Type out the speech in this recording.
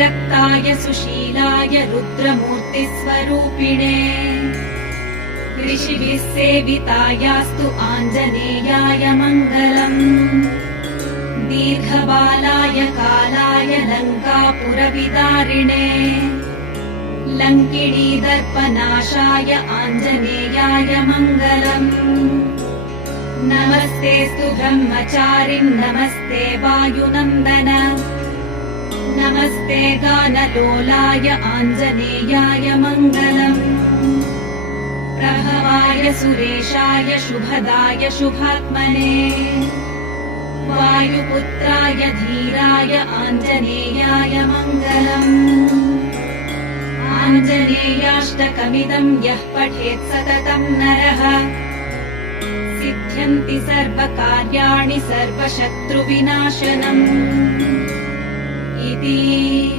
रक्ताय सुशीलाय रुद्रमूर्तिस्वरूपिणे ऋषिभिः सेवितायास्तु आञ्जनेयाय मङ्गलम्। दीर्घबालाय कालाय लङ्कापुरविदारिणे लङ्किणीदर्पनाशाय आञ्जनेयाय मङ्गलम्। नमस्तेऽस्तु ब्रह्मचारिन् नमस्ते वायुनन्दन नमस्ते गानलोलाय आञ्जनेयाय मङ्गलम्। प्रभवाय सुरेशाय शुभदाय शुभात्मने वायुपुत्राय धीराय आञ्जनेयाय मङ्गलम्। आञ्जनेयाष्टकमिदं यः पठेत् सततं नरः सिद्ध्यन्ति सर्वकार्याणि सर्वशत्रुविनाशनम् इति।